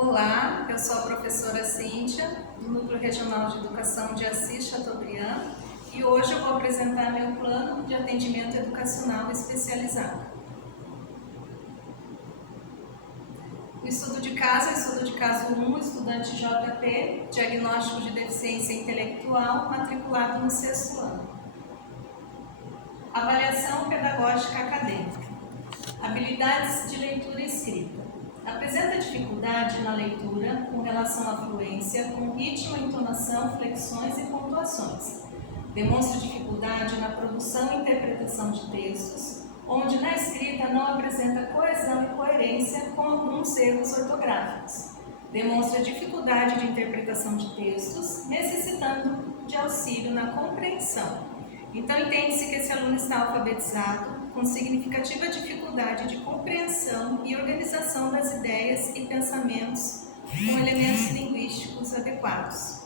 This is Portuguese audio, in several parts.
Olá, eu sou a professora Cíntia, do Núcleo Regional de Educação de Assis Chateaubriand, e hoje eu vou apresentar meu plano de atendimento educacional especializado. O estudo de caso é o estudo de caso 1, estudante JP, diagnóstico de deficiência intelectual, matriculado no 6º ano. Avaliação pedagógica acadêmica. Habilidades de leitura e escrita. Apresenta dificuldade na leitura com relação à fluência, com ritmo, entonação, flexões e pontuações. Demonstra dificuldade na produção e interpretação de textos, onde na escrita não apresenta coesão e coerência com alguns erros ortográficos. Demonstra dificuldade de interpretação de textos, necessitando de auxílio na compreensão. Então, entende-se que esse aluno está alfabetizado, com significativa dificuldade de compreensão e organização das ideias e pensamentos com elementos linguísticos adequados.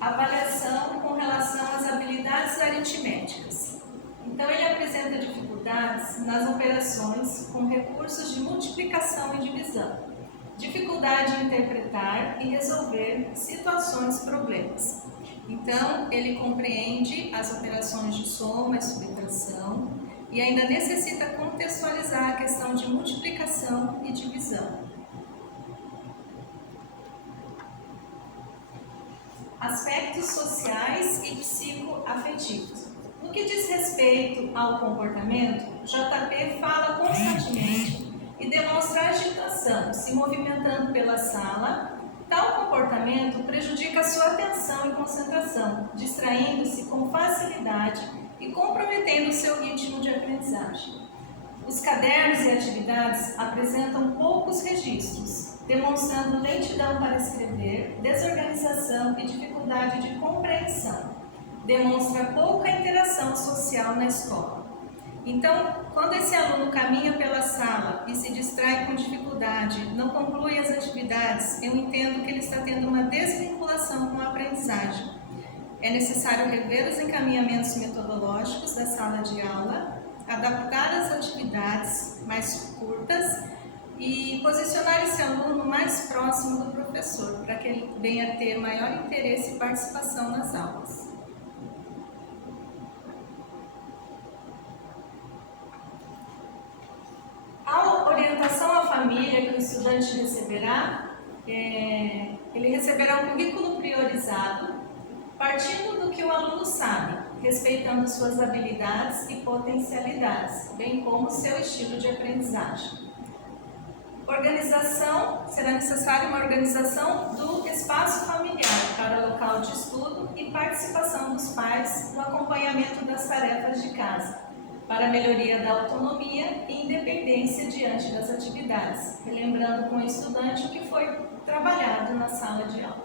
Avaliação com relação às habilidades aritméticas. Então, ele apresenta dificuldades nas operações com recursos de multiplicação e divisão, dificuldade em interpretar e resolver situações, problemas. Então, ele compreende as operações de soma e subtração e ainda necessita contextualizar a questão de multiplicação e divisão. Aspectos sociais e psicoafetivos. No que diz respeito ao comportamento, JP fala constantemente e demonstra agitação, se movimentando pela sala. Tal comportamento prejudica a sua atenção e concentração, distraindo-se com facilidade e comprometendo o seu ritmo de aprendizagem. Os cadernos e atividades apresentam poucos registros, demonstrando lentidão para escrever, desorganização e dificuldade de compreensão. Demonstra pouca interação social na escola. Então, quando esse aluno caminha pela sala e se distrai com dificuldade, não conclui as atividades, eu entendo que ele está tendo uma desvinculação com a aprendizagem. É necessário rever os encaminhamentos metodológicos da sala de aula, adaptar as atividades mais curtas e posicionar esse aluno mais próximo do professor, para que ele venha a ter maior interesse e participação nas aulas. A orientação à família que o estudante receberá, ele receberá um currículo priorizado, partindo do que o aluno sabe, respeitando suas habilidades e potencialidades, bem como seu estilo de aprendizagem. Organização, será necessária uma organização do espaço familiar para local de estudo e participação dos pais no acompanhamento das tarefas de casa, para a melhoria da autonomia e independência diante das atividades, relembrando com o estudante o que foi trabalhado na sala de aula.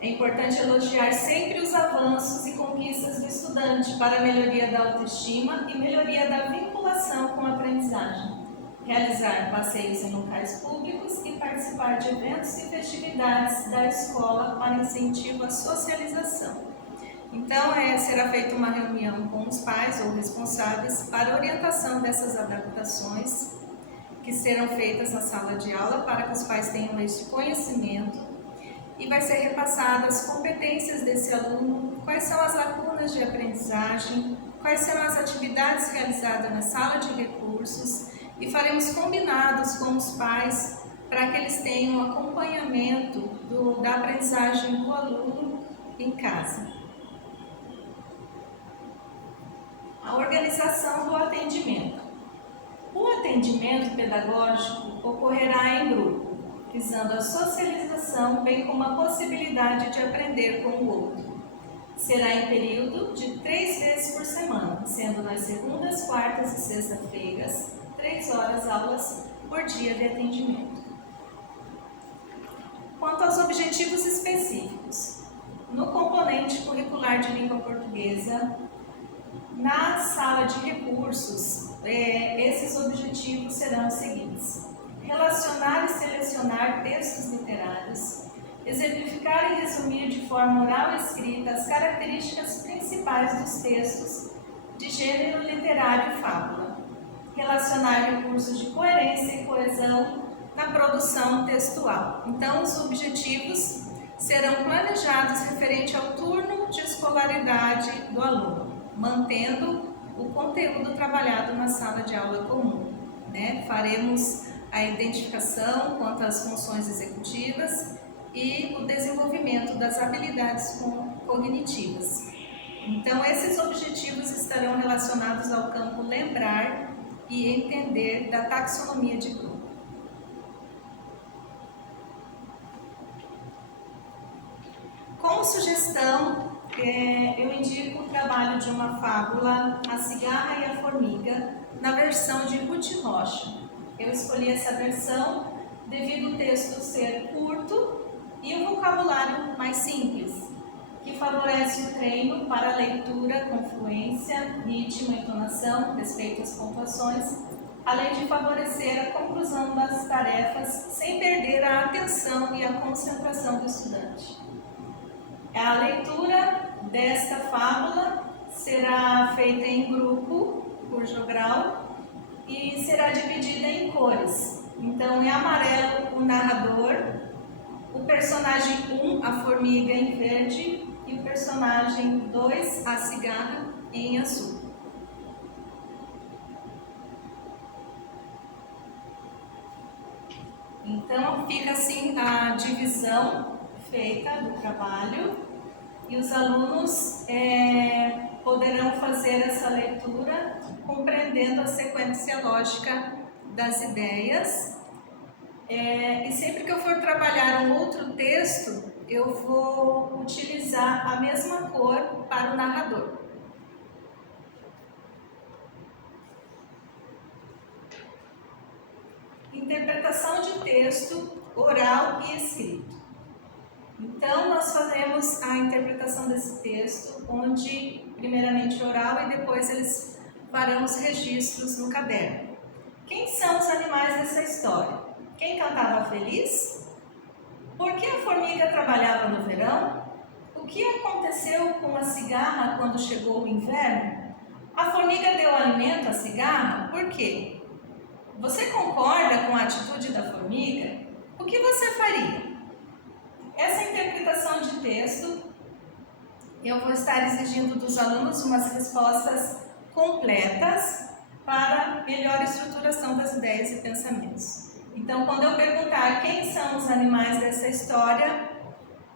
É importante elogiar sempre os avanços e conquistas do estudante para a melhoria da autoestima e melhoria da vinculação com a aprendizagem. Realizar passeios em locais públicos e participar de eventos e festividades da escola para incentivo à socialização. Então, será feita uma reunião com os pais ou responsáveis para a orientação dessas adaptações que serão feitas na sala de aula para que os pais tenham este conhecimento e vai ser repassado as competências desse aluno, quais são as lacunas de aprendizagem, quais serão as atividades realizadas na sala de recursos e faremos combinados com os pais para que eles tenham acompanhamento da aprendizagem do aluno em casa. A organização do atendimento. O atendimento pedagógico ocorrerá em grupo, visando a socialização, bem como a possibilidade de aprender com o outro. Será em período de 3 vezes por semana, sendo nas segundas, quartas e sextas-feiras, 3 horas aulas por dia de atendimento. Quanto aos objetivos específicos, no componente curricular de língua portuguesa, na sala de recursos, esses objetivos serão os seguintes: relacionar e selecionar textos literários, exemplificar e resumir de forma oral e escrita as características principais dos textos de gênero literário e fábula, relacionar recursos de coerência e coesão na produção textual. Então, os objetivos serão planejados referente ao turno de escolaridade do aluno, mantendo o conteúdo trabalhado na sala de aula comum, né? Faremos a identificação quanto às funções executivas e o desenvolvimento das habilidades cognitivas. Então, esses objetivos estarão relacionados ao campo lembrar e entender da taxonomia de grupo. Como sugestão, eu indico o trabalho de uma fábula, A Cigarra e a Formiga, na versão de Ruth Rocha. Eu escolhi essa versão devido ao texto ser curto e o vocabulário mais simples, que favorece o treino para leitura com fluência, ritmo, entonação, respeito às pontuações, além de favorecer a conclusão das tarefas sem perder a atenção e a concentração do estudante. A leitura desta fábula será feita em grupo, por jogral, e será dividida em cores. Então, em amarelo, o narrador, o personagem 1, a formiga, em verde, e o personagem 2, a cigarra, em azul. Então, fica assim a divisão feita do trabalho e os alunos poderão fazer essa leitura compreendendo a sequência lógica das ideias. E sempre que eu for trabalhar um outro texto, eu vou utilizar a mesma cor para o narrador. Interpretação de texto oral e escrito. Então, nós fazemos a interpretação desse texto, onde primeiramente oral e depois eles farão os registros no caderno. Quem são os animais dessa história? Quem cantava feliz? Por que a formiga trabalhava no verão? O que aconteceu com a cigarra quando chegou o inverno? A formiga deu alimento à cigarra? Por quê? Você concorda com a atitude da formiga? O que você faria? Essa interpretação de texto, eu vou estar exigindo dos alunos umas respostas completas para melhor estruturação das ideias e pensamentos. Então, quando eu perguntar quem são os animais dessa história,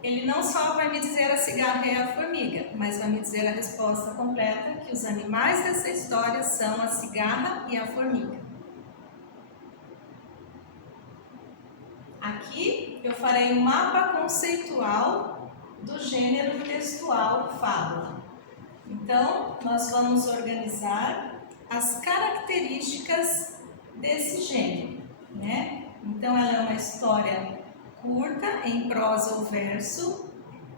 ele não só vai me dizer a cigarra e a formiga, mas vai me dizer a resposta completa, que os animais dessa história são a cigarra e a formiga. Aqui eu farei um mapa conceitual do gênero textual fábula. Então, nós vamos organizar as características desse gênero, né? Então, ela é uma história curta, em prosa ou verso,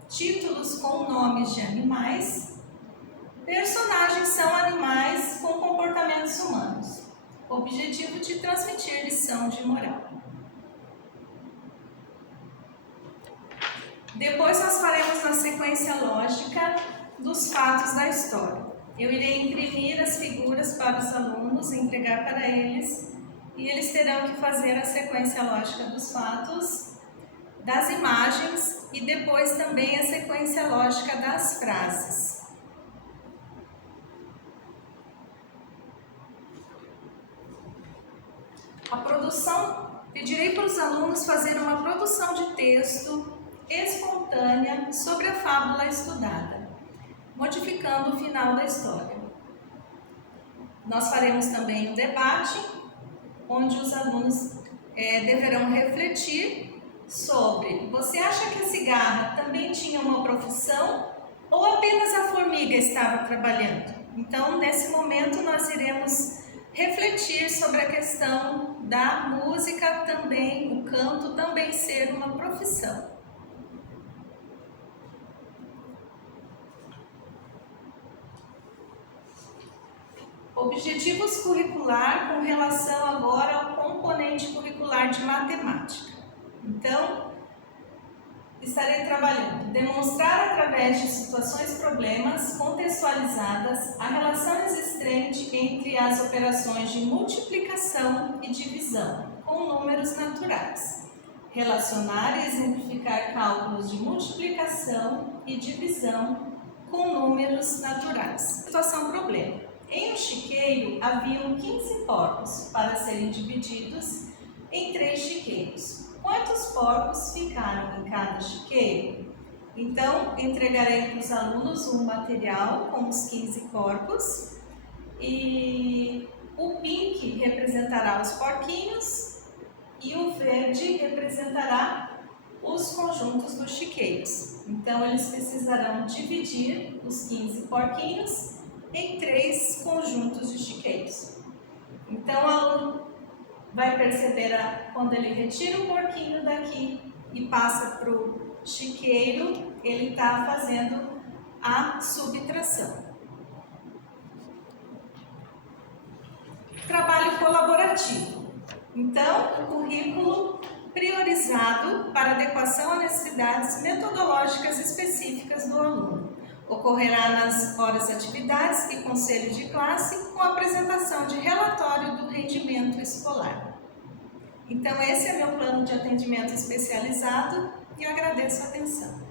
títulos com nomes de animais, personagens são animais com comportamentos humanos. Objetivo de transmitir lição de moral. Depois nós faremos na sequência lógica dos fatos da história. Eu irei imprimir as figuras para os alunos, entregar para eles, e eles terão que fazer a sequência lógica dos fatos, das imagens e depois também a sequência lógica das frases. A produção, pedirei para os alunos fazer uma produção de texto espontânea sobre a fábula estudada, modificando o final da história. Nós faremos também um debate, onde os alunos deverão refletir sobre: você acha que a cigarra também tinha uma profissão ou apenas a formiga estava trabalhando? Então, nesse momento, nós iremos refletir sobre a questão da música também, o canto também ser uma profissão. Objetivos curricular com relação agora ao componente curricular de matemática. Então, estarei trabalhando demonstrar através de situações problemas contextualizadas a relação existente entre as operações de multiplicação e divisão com números naturais. Relacionar e exemplificar cálculos de multiplicação e divisão com números naturais. Situação problema. Em um chiqueiro haviam 15 porcos para serem divididos em 3 chiqueiros. Quantos porcos ficaram em cada chiqueiro? Então, entregarei para os alunos um material com os 15 porcos e o pink representará os porquinhos e o verde representará os conjuntos dos chiqueiros. Então, eles precisarão dividir os 15 porquinhos em 3 conjuntos de chiqueiros. Então, o aluno vai perceber quando ele retira o porquinho daqui e passa para o chiqueiro, ele está fazendo a subtração. Trabalho colaborativo. Então, o currículo priorizado para adequação a necessidades metodológicas específicas do aluno. Ocorrerá nas horas de atividades e conselho de classe com a apresentação de relatório do rendimento escolar. Então, esse é meu plano de atendimento especializado e eu agradeço a atenção.